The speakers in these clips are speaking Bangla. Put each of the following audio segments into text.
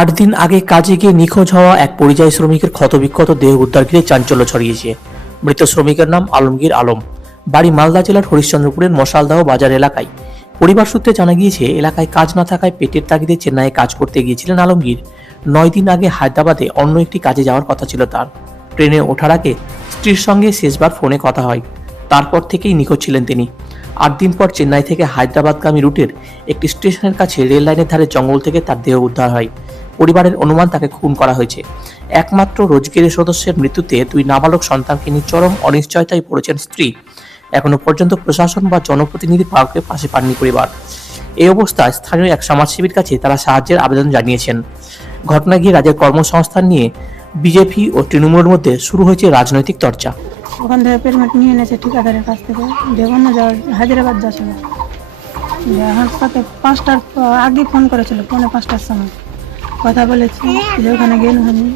আট দিন আগে কাজে গিয়ে নিখোঁজ হওয়া এক পরিযায়ী শ্রমিকের ক্ষতবিক্ষত দেহ উদ্ধার চাঞ্চল্য ছড়িয়েছে। মৃত শ্রমিকের নাম আলমগীর আলম। বাড়ি মালদা জেলার হরিশ্চন্দ্রপুরের মশালদাহ বাজার এলাকায়। পরিবার সূত্রে জানা গিয়েছে, এলাকায় কাজ না থাকায় পেটের তাগিদে চেন্নাইয়ে কাজ করতে গিয়েছিলেন আলমগীর। নয় দিন আগে হায়দ্রাবাদে অন্য একটি কাজে যাওয়ার কথা ছিল তার। ট্রেনে ওঠার আগে স্ত্রীর সঙ্গে শেষবার ফোনে কথা হয়। তারপর থেকেই নিখোঁজ ছিলেন তিনি। আট দিন পর চেন্নাই থেকে হায়দ্রাবাদগামী রুটের একটি স্টেশনের কাছে রেল লাইনের ধারে জঙ্গল থেকে তার দেহ উদ্ধার হয়। পরিবারের অনুমান তাকে খুন করা হয়েছে। একমাত্র রোজগেরের সদস্যের মৃত্যুতে দুই নাবালক সন্তানকে নিয়ে চরম অনিশ্চয়তায় পড়েছেন স্ত্রী। এখনও পর্যন্ত প্রশাসন বা জনপ্রতিনিধি পার্কে পাশে পাননি পরিবার। এই অবস্থায় স্থানীয় এক সমাজসেবীর কাছে তারা সাহায্যের আবেদন জানিয়েছেন। ঘটনা গিয়ে রাজ্যের কর্মসংস্থান নিয়ে বিজেপি ও তৃণমূলের মধ্যে শুরু হয়েছে রাজনৈতিক চর্চা। ওখান থেকে পেমেন্ট নিয়ে এনেছে ঠিকাদারের কাছ থেকে। যেখানে যাওয়া হায়দ্রাবাদ যাচ্ছিল আমার সাথে পাঁচটার আগে ফোন করেছিল, পৌনে পাঁচটার সময়। কথা বলেছি যে ওখানে গেল আমি।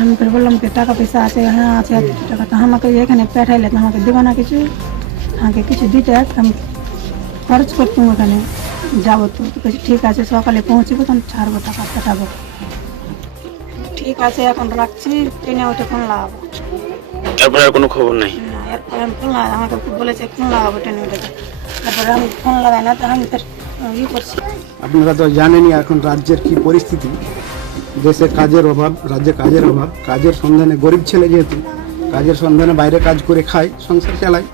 আমি ফের বললাম কি টাকা পয়সা আছে হ্যাঁ আছে টাকা। তো আমাকে এখানে পাঠাইলে তো আমাকে দেবো না কিছু? আমাকে কিছু দিতে আমি খরচ করতাম ওখানে। যাব তো। বলছি, ঠিক আছে সকালে পৌঁছবো তখন ছাড়বো টাকা পাঠাবো। ঠিক আছে এখন রাখছি ট্রেনে উঠে ফোন লাগাবো। তারপরে আর কোনো খবর নাই? এরপরে আমি ফোন লাগা আমাকে বলেছে ফোন লাগাবো ট্রেনে উঠে। তারপরে আমি ফোন লাগাই না তো আমি আপনারা তো জানেনই এখন রাজ্যের কি পরিস্থিতি। দেশে কাজের অভাব রাজ্যে কাজের অভাব। কাজের সন্ধানে গরিব ছেলে যেহেতু কাজের সন্ধানে বাইরে কাজ করে খায় সংসার চালায়।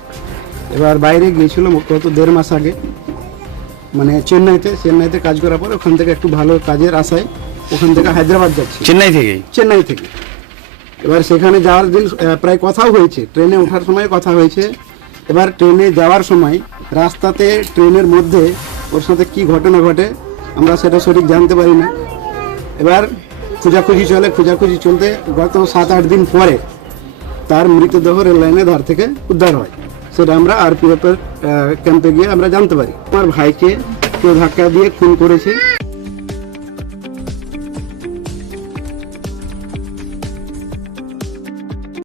এবার বাইরে গিয়েছিল গত দেড় মাস আগে। মানে চেন্নাইতে চেন্নাইতে কাজ করার পর ওখান থেকে একটু ভালো কাজের আশায় ওখান থেকে হায়দ্রাবাদ যাচ্ছে। চেন্নাই থেকে চেন্নাই থেকে। এবার সেখানে যাওয়ার দিন প্রায় কথাও হয়েছে। ট্রেনে ওঠার সময় কথা হয়েছে। এবার ট্রেনে যাওয়ার সময় রাস্তাতে ট্রেনের মধ্যে ওর সাথে কি ঘটনা ঘটে, আমরা সেটা সঠিক জানতে পারি না। এবার খোঁজাখুঁজি চলে, খোঁজাখুঁজি চলতে গত সাত, আট দিন পরে তার মৃতদেহ রেল লাইনের ধার থেকে উদ্ধার হয়। সেটা আমরা আর পি এর ক্যাম্পে গিয়ে আমরা জানতে পারি। আমার ভাইকে কেউ ধাক্কা দিয়ে খুন করেছে।